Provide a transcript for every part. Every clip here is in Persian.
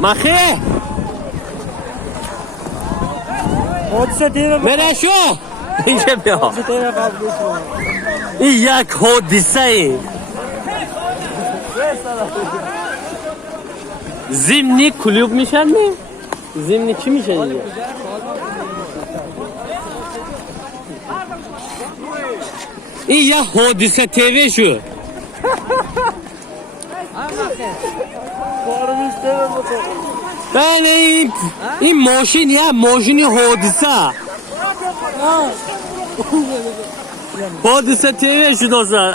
مخه حادثه دیره بره شو اینجا بیا این یک حادثه ای زمینی کلیوب میشن نه زمینی چی میشه دیگه این یک حادثه تیوی شو نه این ماشین یا ماشین حادثه حادثه تیوی شو دوستان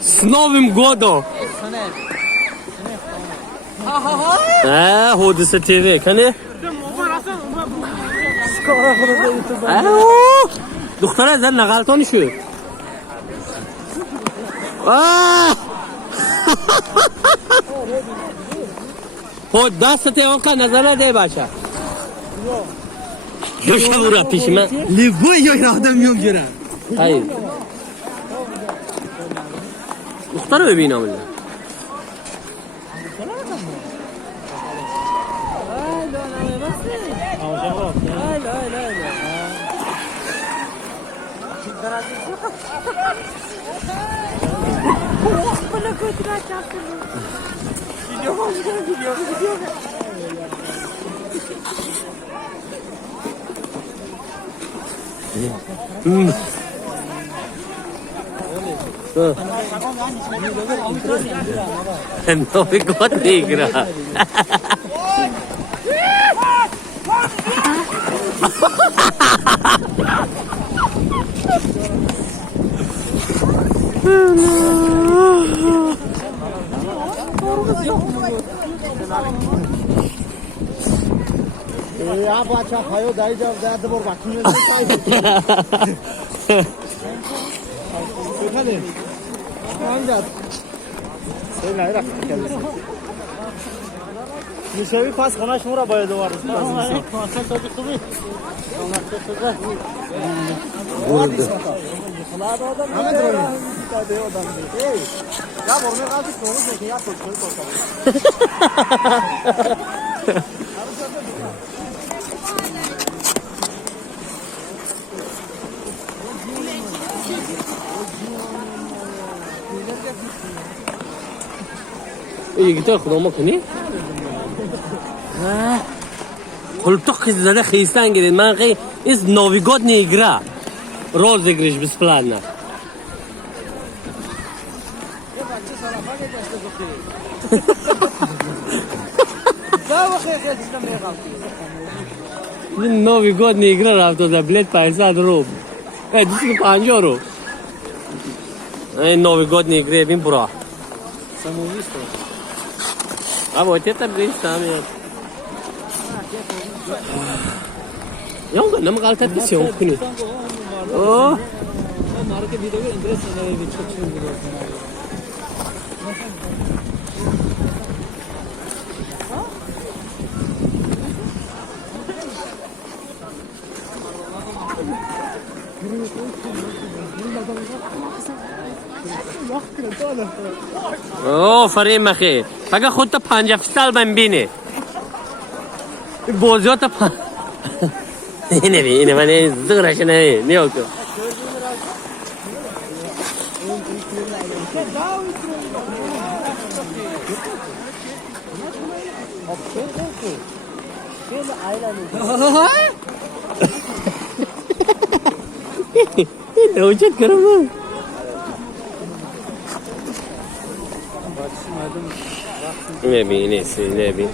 С Новым годом! حادثه تیوی کنه دختره زن نغلطانی شد خود دستت اون که نظر ده بچه یوشه برو پیش من لیوی یا این آدم میگیرن ای دختره ببینم اینه No me negra. یا بچه خواهی دایی جاب زده بار بچه بکنه آنجا سیل نهی رفت کردیم میشوی پس خانه شما را باید دوار خوبی یکی تو خدا ما کنی؟ خلب تو خیلی زده خیستن گرید من خیلی از ناویگات نیگره روز گریش بسپلاد نه این ناویگات نیگره رفت و بلیت 500 رو دیسی که 50 رو این ناویگات نیگره بین برا Abo, te tá bem, tá mesmo. Não me galta de ser um pouquinho. Oh. اوه فریم مخی فقط خود تا 50 من بینه بازی ها تا اینه بی اینه من زغرش نیو که نوچت کرم نبی نیست نبی